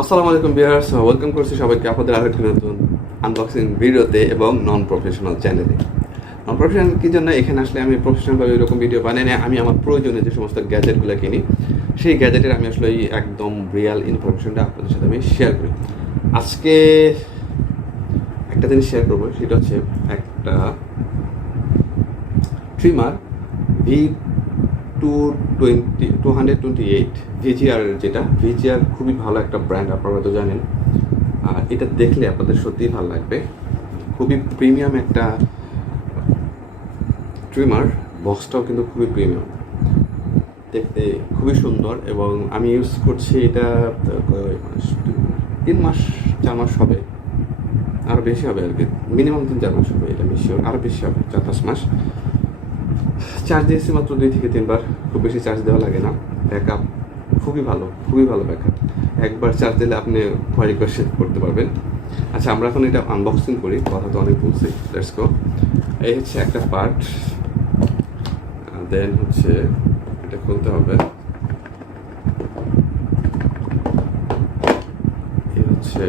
আসসালামু আলাইকুম viewers, welcome করছি সবাইকে আপনাদের আরেকটি নতুন আনবক্সিং ভিডিওতে এবং নন প্রফেশনাল চ্যানেলে। নন প্রফেশনাল কি জন্য এখানে আসলে আমি প্রফেশনালভাবে এরকম ভিডিও বানাই না, আমি আমার প্রয়োজনীয় যে সমস্ত গ্যাজেটগুলো কিনি সেই গ্যাজেটের আমি আসলে এই একদম রিয়াল ইনফরমেশনটা আপনাদের সাথে আমি শেয়ার করি। আজকে একটা জিনিস শেয়ার করবো, সেটা হচ্ছে একটা ট্রিমার V228 VGR, যেটা VGR খুবই ভালো একটা ব্র্যান্ড, আপনারা হয়তো জানেন। আর এটা দেখলে আপনাদের সত্যিই ভালো লাগবে। খুবই প্রিমিয়াম একটা ট্রিমার, বক্সটাও কিন্তু খুবই প্রিমিয়াম, দেখতে খুবই সুন্দর। এবং আমি ইউজ করছি এটা 3-4 মাস হবে, আরও বেশি হবে আর কি, মিনিমাম 3-4 মাস হবে, এটা বেশি হবে, আরও বেশি হবে, 4-5 মাস। চার্জ দিয়েছি মাত্র 2 থেকে 3 বার, খুব বেশি চার্জ দেওয়া লাগে না। ব্যাকআপ খুবই ভালো ব্যাকআপ। একবার চার্জ দিলে আপনি কয়েকবার সেট করতে পারবেন। আচ্ছা, আমরা এখন এটা আনবক্সিং করি, কথা তো অনেক বলছি, লেটস গো। এই হচ্ছে একটা পার্ট, দেন হচ্ছে এটা খুলতে হবে। এই হচ্ছে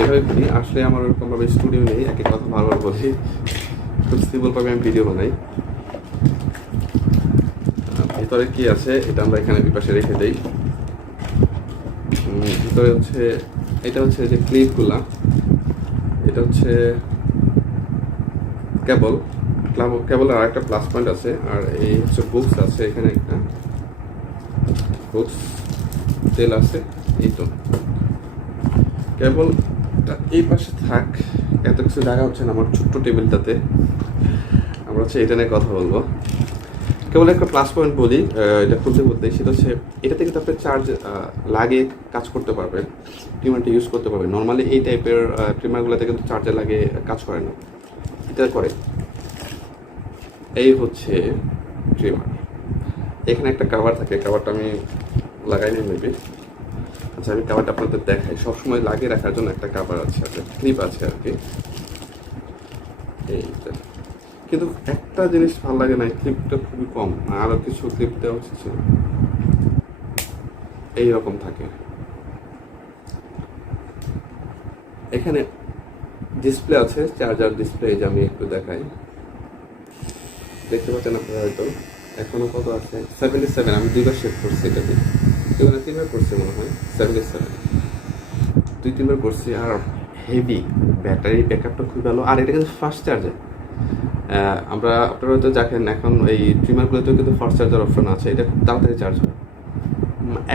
এভাবে খুলি। আসলে আমার ওরকমভাবে স্টুডিও নেই, একই কথা বারবার বলি, খুব সিম্পলভাবে আমি ভিডিও বানাই। ভিতরে কি আছে এটা আমরা এখানে বিপাশে রেখে দেই। ভিতরে হচ্ছে এটা হচ্ছে যে ক্লিপগুলা, এটা হচ্ছে কেবলের আর একটা প্লাস পয়েন্ট আছে। আর এই হচ্ছে বুকস আছে, এখানে একটা বুকস তেল আছে। এই তো কেবলটা এই পাশে থাক, এত কিছু জায়গা হচ্ছে না আমার ছোট্ট টেবিলটাতে। আমরা হচ্ছে এটা নিয়ে কথা বলবো। কেবল একটা প্লাস পয়েন্ট বলি এটা খুলতে বলতে, সেটা হচ্ছে এটাতে কিন্তু আপনি চার্জ লাগিয়ে কাজ করতে পারবেন, ট্রিমারটা ইউজ করতে পারবেন। নর্মালি এই টাইপের ট্রিমারগুলোতে কিন্তু চার্জার লাগিয়ে কাজ করে না, এটা করে। এই হচ্ছে ট্রিমার, এখানে একটা কাভার থাকে, কাভারটা আমি লাগাই নিই মেবি। আচ্ছা, আমি কাভারটা আপনাদের দেখাই। সবসময় লাগিয়ে রাখার জন্য একটা কাভার আছে, ক্লিপ আছে আর কি। এইটা কিন্তু একটা জিনিস ভালো লাগে না, ক্লিপটা খুবই কম, আরও কিছু ক্লিপ দেওয়া উচিত ছিল। এইরকম থাকে। এখানে ডিসপ্লে আছে, চার্জার ডিসপ্লে, যে আমি একটু দেখাই, দেখতে পাচ্ছেন আপনারা হয়তো। এখনো কত আছে? 77। আমি 2বার সেট করছি এটাতে, 3বার করছি মনে হয়। 77 2-3বার করছি। আর হেভি ব্যাটারি ব্যাকআপটা খুবই ভালো। আর এটা কিন্তু ফাস্ট চার্জার। আপনারা হয়তো দেখেন এখন এই ট্রিমারগুলোতেও কিন্তু ফাস্ট চার্জার অপশন আছে, এটা খুব তাড়াতাড়ি চার্জ হয়।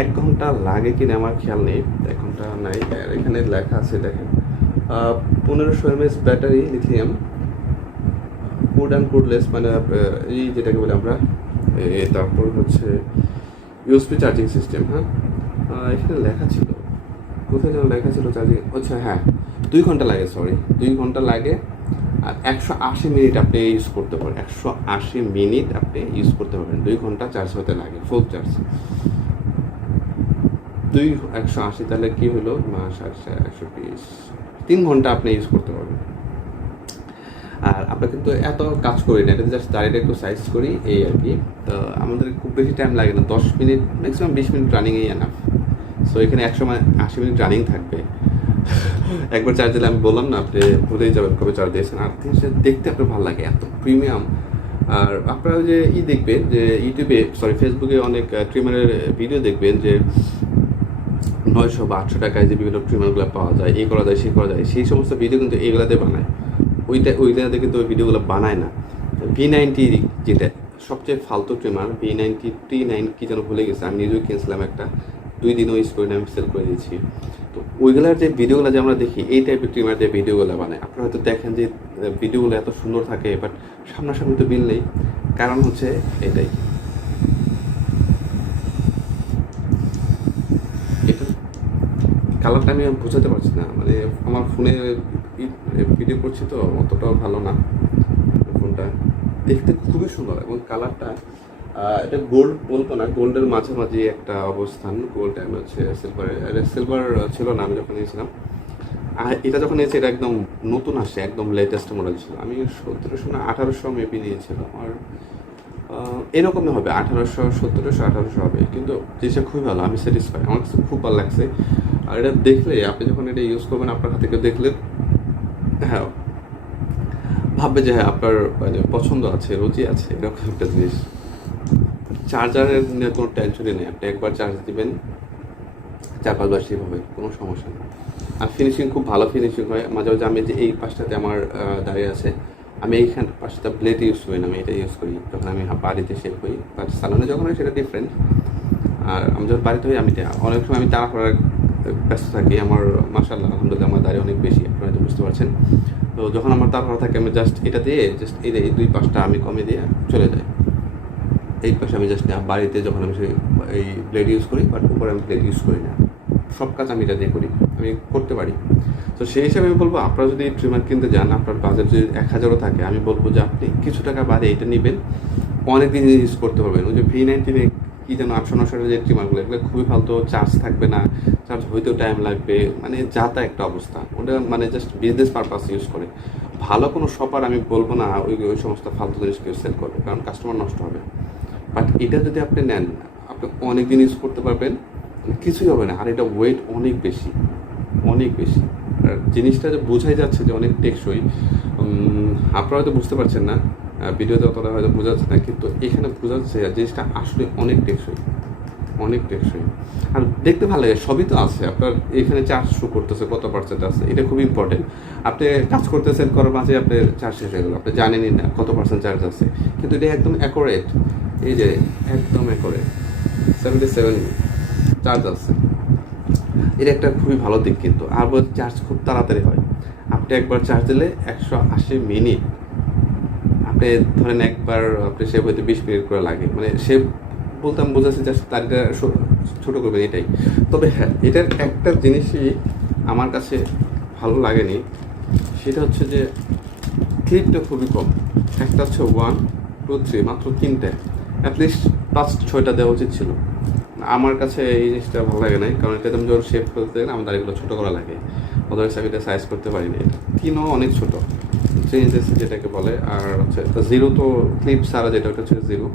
1 ঘন্টা লাগে কিনা আমার খেয়াল নেই, 1 ঘন্টা নাই। এখানে লেখা আছে দেখেন, 1500 mAh battery, lithium, cord and cordless, মানে এই যেটাকে বলি আমরা। তারপর হচ্ছে ইউএসবি চার্জিং সিস্টেম। হ্যাঁ, এখানে লেখা ছিল, কোথায় যেন লেখা ছিল চার্জিং। আচ্ছা হ্যাঁ, 2 ঘন্টা লাগে, 2 ঘন্টা লাগে। আর 180 মিনিট আপনি ইউজ করতে পারেন, 180 মিনিট আপনি ইউজ করতে পারবেন। 2 ঘন্টা চার্জ হতে লাগে, ফুল চার্জ। 180 তাহলে কি হলো, 120, 3 ঘন্টা আপনি ইউজ করতে পারবেন। আর আমরা কিন্তু এত কাজ করি না, এটা জাস্ট দাঁড়িয়ে একটু সাইজ করি, এই আর কি। তো আমাদের খুব বেশি টাইম লাগে না, 10 মিনিট, ম্যাক্সিমাম 20 মিনিট রানিংই এনাফ। সো এখানে 180 মিনিট রানিং থাকবে। একবার চার্জ দিলে আমি বললাম না, আপনি ভুলেই যাবেন কবে চার্জ দিয়েছেন। আর জিনিসটা দেখতে আপনার ভালো লাগে, এত প্রিমিয়াম। আর আপনারা যে দেখবেন যে ইউটিউবে, ফেসবুকে অনেক ট্রিমারের ভিডিও দেখবেন যে 900 বা 800 টাকায় যে বিভিন্ন ট্রিমারগুলো পাওয়া যায়, এই করা যায়, সেই করা যায়, সেই সমস্ত ভিডিও কিন্তু এইগুলাতে বানায়। ওইটাতে কিন্তু ওই ভিডিওগুলো বানায় না। V90 যেটা সবচেয়ে ফালতু ট্রিমার, V90 T9 কি যেন ভুলে গেছে, আমি নিজেও কিনছিলাম একটা, 2 দিনও ইউজ করে আমি সেল করে দিয়েছি। তো ওইগুলোর যে ভিডিওগুলো যে আমরা দেখি, এই টাইপের ট্রিমার যে ভিডিওগুলো বানায়, আপনারা হয়তো দেখেন যে ভিডিওগুলো এত সুন্দর থাকে, বাট সামনাসামনি তো বিল নেই। কারণ হচ্ছে এটাই, এটা কালারটা আমি বোঝাতে পারছি না, মানে আমার ফোনে ভিডিও করছি তো অতটাও ভালো না ফোনটা, দেখতে খুবই সুন্দর। এবং কালারটা, এটা গোল্ড বলতো না, গোল্ডের মাঝামাঝি একটা অবস্থান। গোল্ড টাইম হচ্ছে সিলভার ছিল না আমি যখন নিয়েছিলাম। আর এটা যখন নিয়েছি, এটা একদম নতুন আসছে, একদম লেটেস্ট মডেল ছিল। আমি 1700 না 1800 মেবি নিয়েছিল। আর এরকমই হবে 1800, 1700, 1800 হবে, কিন্তু জিনিসটা খুবই ভালো, আমি স্যাটিসফাই, আমার কাছে খুব ভালো লাগছে। আর এটা দেখলে আপনি যখন এটা ইউজ করবেন আপনার হাতে কেউ দেখলে হ্যাঁ ভাববে যে হ্যাঁ আপনার মানে পছন্দ আছে, রুচি আছে, এরকম একটা জিনিস। চার্জারের নিয়ে কোনো টেনশনই নেই, আপনি একবার চার্জ দিবেন 4-5 বার সেভ হবে, কোনো সমস্যা নেই। আর ফিনিশিং খুব ভালো ফিনিশিং হয়। মাঝে মাঝে আমি যে এই পাশটাতে আমার দাঁড়িয়ে আছে, আমি এইখান পাশটা ব্লেড ইউজ করি না, আমি এটা ইউজ করি যখন আমি বাড়িতে শেভ করি, বাট সালনে যখন হয় সেটা ডিফারেন্ট। আর আমি যখন বাড়িতে হই আমি অনেক সময় আমি তাড়াহুড়ার ব্যস্ত থাকি, আমার মাশাআল্লাহ আলহামদুলিল্লাহ আমার দাঁড়িয়ে অনেক বেশি, আপনারা তো বুঝতে পারছেন। তো যখন আমার তাড়াহুড়া থাকে আমি জাস্ট এটা দিয়ে জাস্ট এই 2 পাশটা আমি কমে দিয়ে চলে যাই। এই পাশে আমি জাস্ট বাড়িতে যখন আমি এই ব্লেড ইউজ করি, বাট উপরে আমি ব্লেড ইউজ করি না, সব কাজ আমি এটা দিয়ে করি, আমি করতে পারি। তো সেই হিসাবে আমি বলবো আপনারা যদি ট্রিমার কিনতে যান, আপনার বাজেট যদি 1000ও থাকে, আমি বলবো যে আপনি কিছু টাকা বাড়ে এটা নেবেন, অনেক দিন ইউজ করতে পারবেন। ওই যে V19 কি যেন 800-900 যে ট্রিমারগুলো, এগুলো খুবই ফালতু, চার্জ থাকবে না, চার্জ হইতেও টাইম লাগবে, মানে যা তা একটা অবস্থা। ওটা মানে জাস্ট বিজনেস পারপাস ইউজ করে। ভালো কোনো শপার আমি বলবো না ওই সমস্ত ফালতু জিনিস কেউ সেল করবে, কারণ কাস্টমার নষ্ট হবে। বাট এটা যদি আপনি নেন, আপনি অনেক দিন ইউজ করতে পারবেন, কিছুই হবে না। আর এটা ওয়েট অনেক বেশি, অনেক বেশি। আর জিনিসটা যে বোঝাই যাচ্ছে যে অনেক টেকসই, আপনারা হয়তো বুঝতে পারছেন না, ভিডিওতে অতটা হয়তো বোঝা যাচ্ছে না, কিন্তু এখানে বোঝা যাচ্ছে জিনিসটা আসলে অনেক টেকসই, অনেক টেকসই। আর দেখতে ভালো লাগে, সবই তো আছে আপনার এখানে, চার্জ শো করতেছে কত পার্সেন্ট আছে, এটা খুব ইম্পর্টেন্ট। আপনি কাজ করতেছেন, করার মাঝে আপনার চার্জ শেষ হয়ে গেল, আপনি জানেনই না কত পার্সেন্ট চার্জ আছে, কিন্তু এটা একদম অ্যাকোরেট, এই যে একদম অ্যাকোরেট 77 চার্জ আছে। এটা একটা খুবই ভালো দিক, কিন্তু আর চার্জ খুব তাড়াতাড়ি হয়। আপনি একবার চার্জ দিলে 180 মিনিট, আপনি ধরেন একবার আপনি সেভ হইতে 20 মিনিট করে লাগে, মানে সেভ বলতে আমি বোঝাচ্ছি জাস্ট তারিখটা ছোটো করবেন এটাই। তবে হ্যাঁ, এটার একটা জিনিসই আমার কাছে ভালো লাগেনি, সেটা হচ্ছে যে ক্লিপটা খুবই কম। একটা হচ্ছে 1, 2, 3, মাত্র 3টে, অ্যাটলিস্ট 5-6টা দেওয়া উচিত ছিল। আমার কাছে এই জিনিসটা ভালো লাগে নাই, কারণ এটাতে আমি যখন শেপ করতে গেলে আমার দাড়িগুলো ছোটো করা লাগে, অদারওয়াইজ আমি এটা সাইজ করতে পারি না। এটা 3ও অনেক ছোটো, 3 ইঞ্চেস যেটাকে বলে। আর হচ্ছে 0 তো ক্লিপ সারা, যেটা ওটা হচ্ছে 0।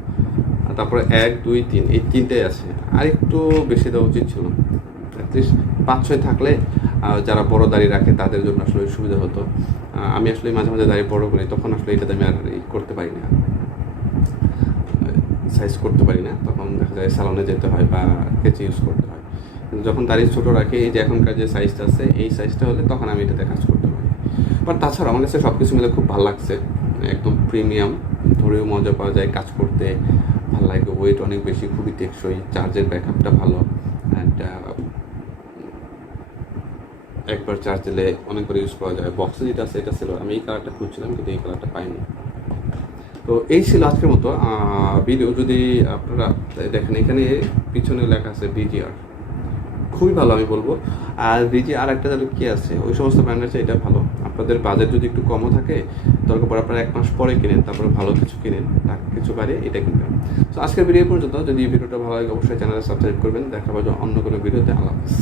আর তারপরে 1, 2, 3 এই 3টাই আছে, আর একটু বেশি দেওয়া উচিত ছিল। অ্যাটলিস্ট 5-6 থাকলে যারা বড় দাড়ি রাখে তাদের জন্য আসলে সুবিধা হতো। আমি আসলে মাঝে মাঝে দাড়ি বড় করি, তখন আসলে এটাতে আমি আর করতে পারি না, সাইজ করতে পারি না, তখন দেখা যায় সালনে যেতে হয় বা কেচি ইউজ করতে হয়। কিন্তু যখন দাড়ি ছোটো রাখি, এই যে এখনকার যে সাইজটা আছে এই সাইজটা হলে তখন আমি এটাতে কাজ করতে পারি। বাট তাছাড়া আমার কাছে সব কিছু মিলে খুব ভালো লাগছে, একদম প্রিমিয়াম, ধরেও মজা পাওয়া যায়, কাজ করতে ভালো লাগে, ওয়েট অনেক বেশি, খুবই টেকসই, চার্জের ব্যাকআপটা ভালো, অ্যান্ড একবার চার্জ দিলে অনেকবার ইউজ করা যায়। বক্সে যেটা আছে এটা ছিল, আমি এই কালারটা খুঁজছিলাম কিন্তু এই কালারটা পাইনি। তো এই ছিল আজকের মতো ভিডিও। যদি আপনারা দেখেন, এখানে পিছনে লেখা আছে VGR, খুবই ভালো আমি বলবো। আর VGR একটা যেন কি আছে, ওই সমস্ত ব্র্যান্ড আছে, এটা ভালো। আপনাদের বাজেট যদি একটু কমও থাকে, দরকার পড়ে আপনারা 1 মাস পরে কিনেন, তারপরে ভালো কিছু কিনেন, টাকা কিছু বাড়িয়ে এটা কিনবেন। তো আজকের ভিডিও পর্যন্ত। যদি ভিডিওটা ভালো লাগে অবশ্যই চ্যানেলে সাবস্ক্রাইব করবেন। দেখা পাবো অন্য কোনো ভিডিওতে। আল্লাহ হাফেজ।